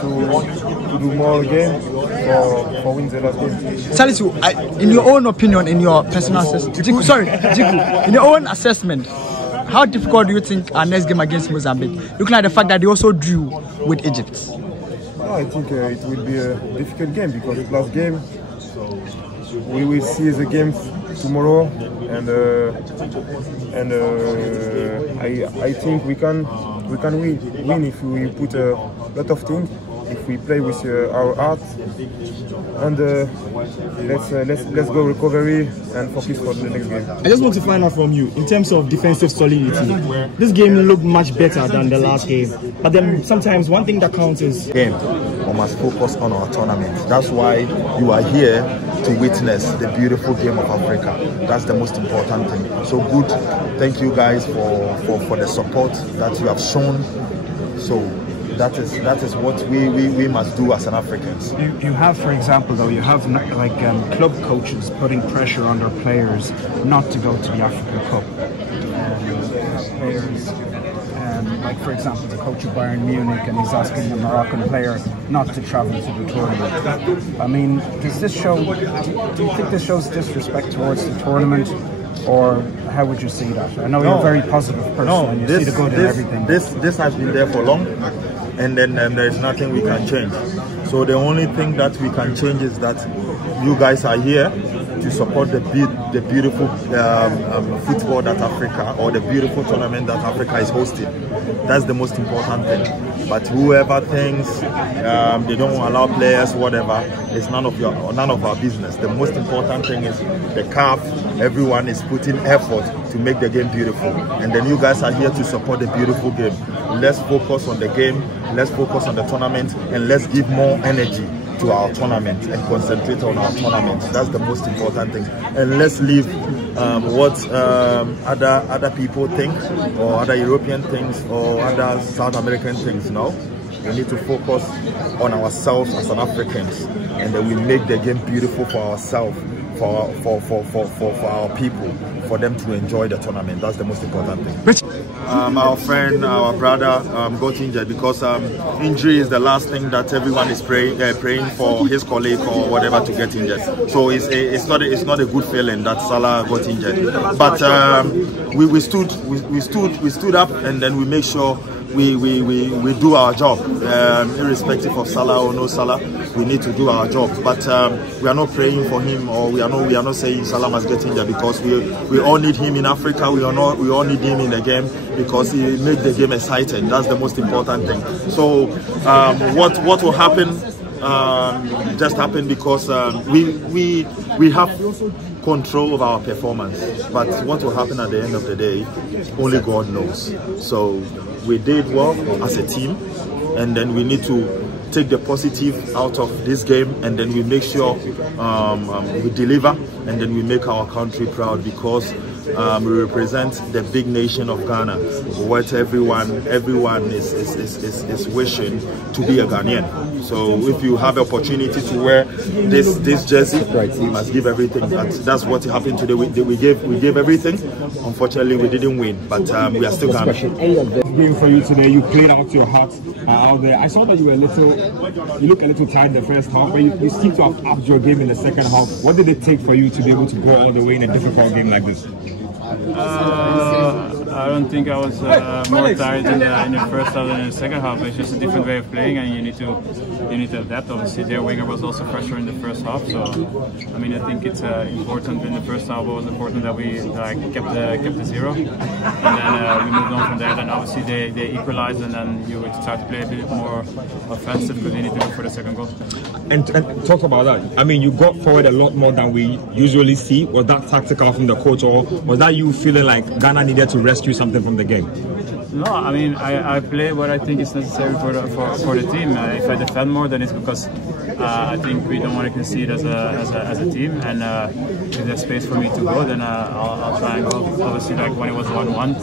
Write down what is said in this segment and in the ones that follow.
to do more game for win the last game. Salisu, in your own opinion, in your personal assessment, Djiku, in your own assessment, how difficult do you think our next game against Mozambique? Looking at the fact that they also drew with Egypt. I think it will be a difficult game because the last game we will see the game tomorrow, and I think we can win if we put a lot of things, if we play with our heart, and let's go recovery and focus for the next game. I just want to find out from you, in terms of defensive solidity, this game looked much better than the last game, but then sometimes one thing that counts is game. We must focus on our tournament. That's why you are here to witness the beautiful game of Africa. That's the most important thing. So good. Thank you guys for the support that you have shown. So that is what we must do as an Africans. You have, for example, though, you have like club coaches putting pressure on their players not to go to the Africa Cup. Players, like for example, the coach of Bayern Munich, and he's asking the Moroccan player not to travel to the tournament. I mean, does this show? Do you think this shows disrespect towards the tournament, or how would you see that? I know you're a very positive person, and you see the good in everything. This has been there for long, and then there's nothing we can change. So the only thing that we can change is that you guys are here to support the beautiful football that Africa, or the beautiful tournament that Africa is hosting. That's the most important thing. But whoever thinks they don't allow players, whatever, it's none of our business. The most important thing is the CAF. Everyone is putting effort to make the game beautiful, and then you guys are here to support the beautiful game. Let's focus on the game. Let's focus on the tournament, and let's give more energy to our tournament and concentrate on our tournament. That's the most important thing. And let's leave what other people think, or other European things, or other South American things. No, we need to focus on ourselves as an Africans, and then we make the game beautiful for ourselves, for our people, for them to enjoy the tournament. That's the most important thing. Our friend, our brother got injured, because injury is the last thing that everyone is praying for his colleague or whatever to get injured. So it's not a good feeling that Salah got injured. But we stood up, and then we make sure we do our job, irrespective of Salah or no Salah. We need to do our job, but we are not praying for him, or we are not saying Salah must get injured, because we all need him in Africa. We all need him in the game, because he made the game exciting. That's the most important thing. So what will happen just happened, because we have control of our performance, but what will happen at the end of the day, only God knows. So we did well as a team, and then we need to take the positive out of this game, and then we make sure we deliver, and then we make our country proud, because we represent the big nation of Ghana, what everyone is wishing to be a Ghanaian. So if you have the opportunity to wear this jersey, we must give everything. That's what happened today. We gave everything. Unfortunately, we didn't win, but we are still Ghana. Game for you today. You played out your heart out there. I saw that you look a little tired in the first half, but you seem to have upped your game in the second half. What did it take for you to be able to go all the way in a difficult game like this? I don't think I was more tired in the first half than in the second half. It's just a different way of playing, and you need to adapt. Obviously, their winger was also fresher in the first half, so I mean, I think it's important in the first half. It was important that we kept the zero, and then we moved on from there. Then obviously they equalized, and then you would start to play a bit more offensive, because you need to go for the second goal. And talk about that. I mean, you got forward a lot more than we usually see. Was that tactical from the coach, or was that you feeling like Ghana needed to rescue something from the game? No, I mean, I play what I think is necessary for the team. If I defend more, then it's because I think we don't want to concede as a team, and if there's space for me to go, then I'll try and go. Obviously, like when it was 1-1,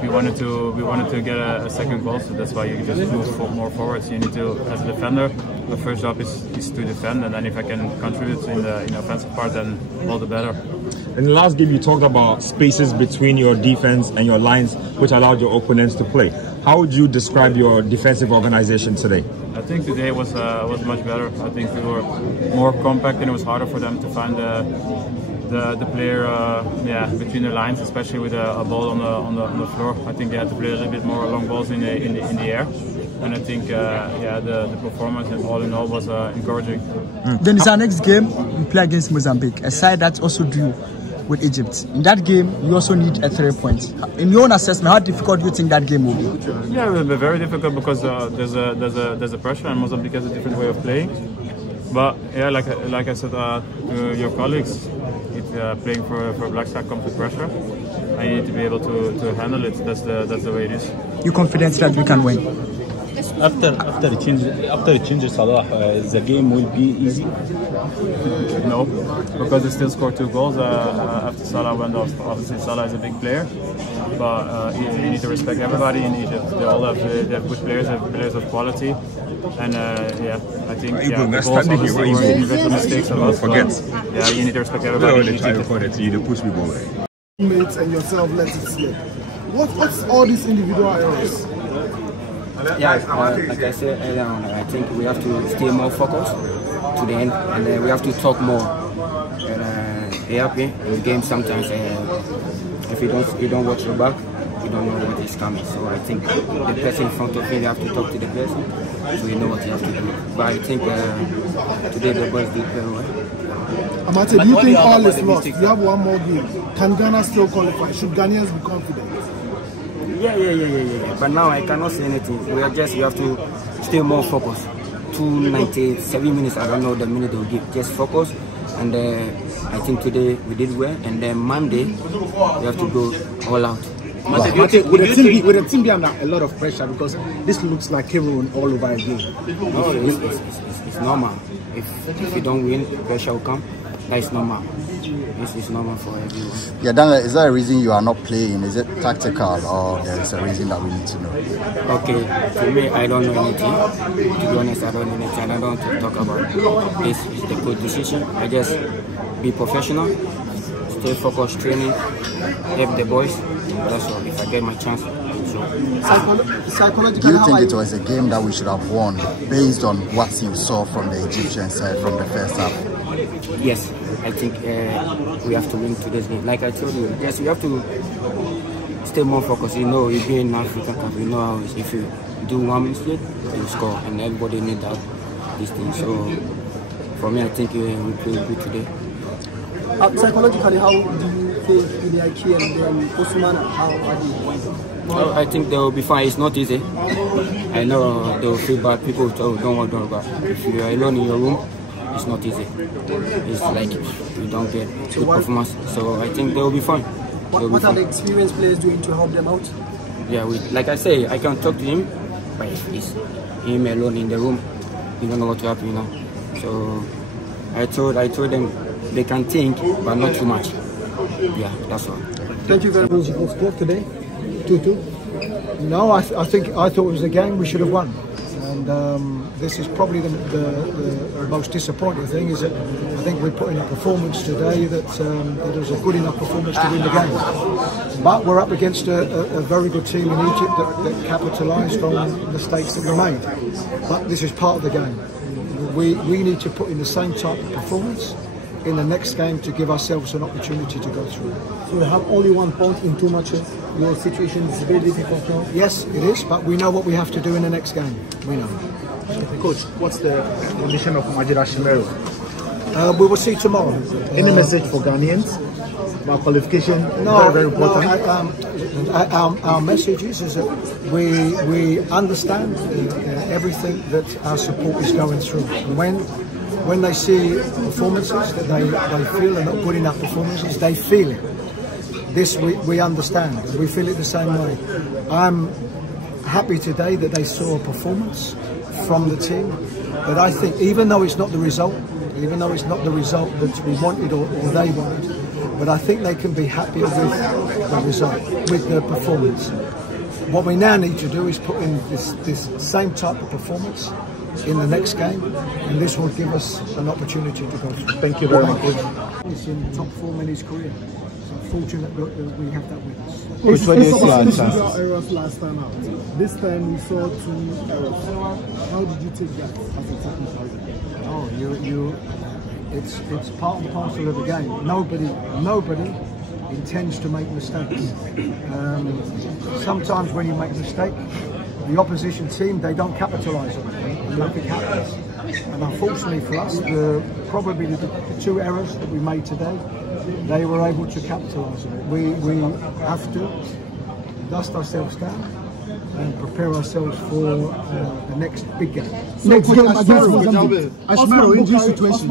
we wanted to get a second goal, so that's why you just move more forward. So you need to, as a defender, the first job is to defend, and then if I can contribute in the offensive part, then all the better. In the last game, you talked about spaces between your defense and your lines, which allowed your opponents to play. How would you describe your defensive organization today? I think today was much better. I think we were more compact, and it was harder for them to find the player between the lines, especially with a ball on the floor. I think they had to play a little bit more long balls in the air, and I think the performance and all in all was encouraging. Then it's our next game. We play against Mozambique, a side that's also drew with Egypt. In that game, we also need a 3 points. In your own assessment, how difficult do you think that game will be? Yeah, it will be very difficult because there's a pressure, and Mozambique has a different way of playing. But yeah, like I said to your colleagues, playing for Black Star comes with pressure, and you need to be able to handle it. That's the way it is. You're confident that we can win? After the change Salah, the game will be easy? No, because they still scored 2 goals after Salah went off. Obviously, Salah is a big player, but you need to respect everybody in Egypt. They all have good players, have players of quality, and I think the goals obviously were individual mistakes a lot. Yeah, you need to respect everybody in Egypt. Teammates and yourself let it slip. What's all these individual errors? Yeah, like I said earlier on, I think we have to stay more focused to the end, and we have to talk more. In the game sometimes, if you don't watch your back, you don't know what is coming. So I think the person in front of me, you have to talk to the person, so you know what you have to do. But I think today the boys did very well. Amartey, do you think all is lost? You have one more game. Can Ghana still qualify? Should Ghanaians be confident? Yeah. But now I cannot say anything. We have to stay more focused. 297 minutes, I don't know the minute they will give. Just focus, and I think today we did well. And then Monday we have to go all out. Amartey, with the team be under a lot of pressure because this looks like Cameroon all over again. No, it's normal. If you don't win, pressure will come. That is normal. This is normal for everyone. Yeah, Dan, is there a reason you are not playing? Is it tactical, or there is a reason that we need to know? Okay, to me, I don't know anything. To be honest, I don't know anything. I don't want to talk about it. This is the good decision. I just be professional, stay focused, training, help the boys. That's all. If I get my chance, so. Do you think it was a game that we should have won based on what you saw from the Egyptian side from the first half? Yes, I think we have to win today's game. Like I told you, yes, we have to stay more focused. You know, you be in Africa Cup, you know how if you do one mistake, you score, and everybody need that this thing. So for me, I think we play good today. Psychologically, how do you feel in the IQ and Osman? How are you? Well, I think they will be fine. It's not easy. I know they will feel bad. People will tell you, don't worry, but if you are alone in your room, it's not easy. It's like you don't get good performance. So I think they will be fine. What are the experienced players doing to help them out? Yeah, like I say, I can talk to him, but if it's him alone in the room, you don't know what to happen, you know. So I told them they can think, but not too much. Yeah, that's all. Thank you very much. Score today, 2-2. No, I thought it was a game we should have won. And this is probably the most disappointing thing, is that I think we put in a performance today that was a good enough performance to win the game. But we're up against a very good team in Egypt that capitalised on the mistakes that were made. But this is part of the game. We need to put in the same type of performance in the next game to give ourselves an opportunity to go through. So we have only 1 point in too much. Your situation is very difficult now. Yes, it is, but we know what we have to do in the next game. We know. Coach, what's the condition of Majida Shimero? We will see tomorrow. Any message for Ghanaians about qualification? No, very important. Our message is that we understand everything that our support is going through. And when they see performances that they feel are not good enough performances, they feel it. This we understand. We feel it the same way. I'm happy today that they saw a performance from the team. But I think even though it's not the result that we wanted or they wanted, but I think they can be happier with the result, with the performance. What we now need to do is put in this same type of performance in the next game, and this will give us an opportunity to go through. Thank you very much. He's in top form in his career. So fortunate that we have that with us. Which way do you see our chances? Errors last time out. This time we saw 2 errors. How did you take that as a technical? Oh, it's part and parcel of the game. Nobody intends to make mistakes. Sometimes when you make a mistake, the opposition team, they don't capitalise on it, and nothing happens. And unfortunately for us, probably the 2 errors that we made today, they were able to capitalise on it. We have to dust ourselves down and prepare ourselves for the next big game. Next game against Mozambique. Osman injury situation.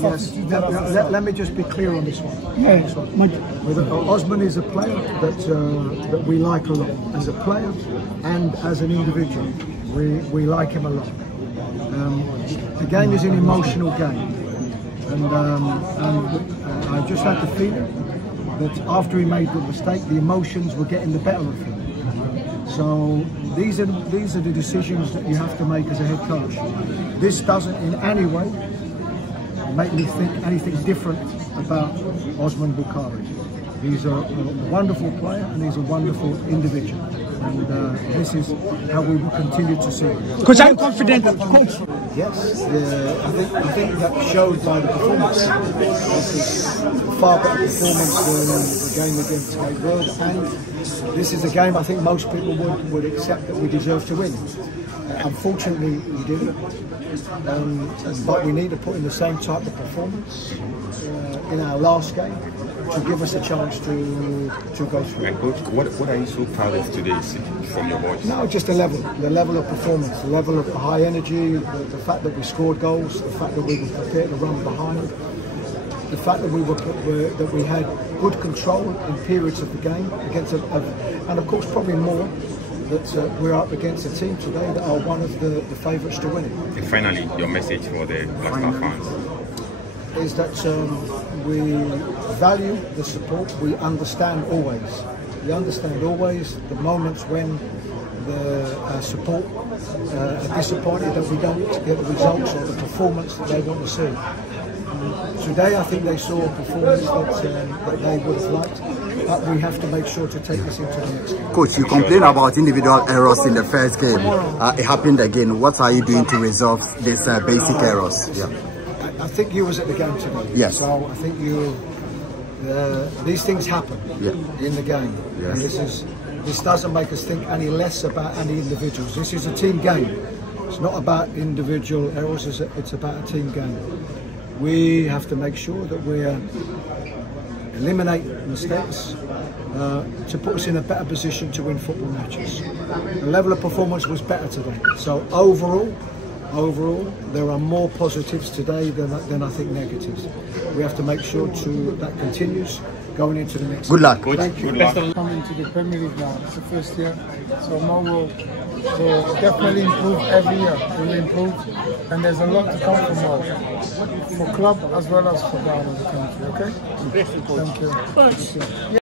Yes. Let me just be clear on this one. Yeah. Osman is a player that we like a lot as a player and as an individual. We like him a lot. The game is an emotional game, and I just had the feeling that after he made the mistake, the emotions were getting the better of him. So these are the decisions that you have to make as a head coach. This doesn't in any way make me think anything different about Osman Bukhari. He's a wonderful player and he's a wonderful individual. And this is how we will continue to see him. Coach, I'm confident. Coach. Yes, I think that showed by the performance. This is a far better performance than the game against Cape Verde, and this is a game I think most people would accept that we deserve to win. Unfortunately, we didn't, but we need to put in the same type of performance in our last game to give us a chance to go through. And Coach, what are you so proud of today from your boys? No, just the level of performance, the level of high energy, the fact that we scored goals, the fact that we were prepared to run behind, the fact that we had good control in periods of the game against and of course probably more that we're up against a team today that are one of the favourites to win it. And finally, your message for the Black Star fans is that we value the support. We understand always the moments when the support are disappointed that we don't get the results or the performance that they want to see. Today I think they saw a performance that they would have liked, but we have to make sure to take this into the next game. Coach, you complain about individual errors in the first game. It happened again. What are you doing to resolve these basic errors? Yeah. I think you was at the game today. Yes. So I think these things happen in the game. Yes. And this doesn't make us think any less about any individuals. This is a team game. It's not about individual errors, it's about a team game. We have to make sure that we eliminate mistakes to put us in a better position to win football matches. The level of performance was better today. So overall, there are more positives today than I think negatives. We have to make sure that continues going into the next. Good luck. Thank you. Coming to the Premier League now, it's the first year, so Mo will definitely improve every year. We'll improve, and there's a lot to come from Mo, for club as well as for down in the country. Okay? Thank you.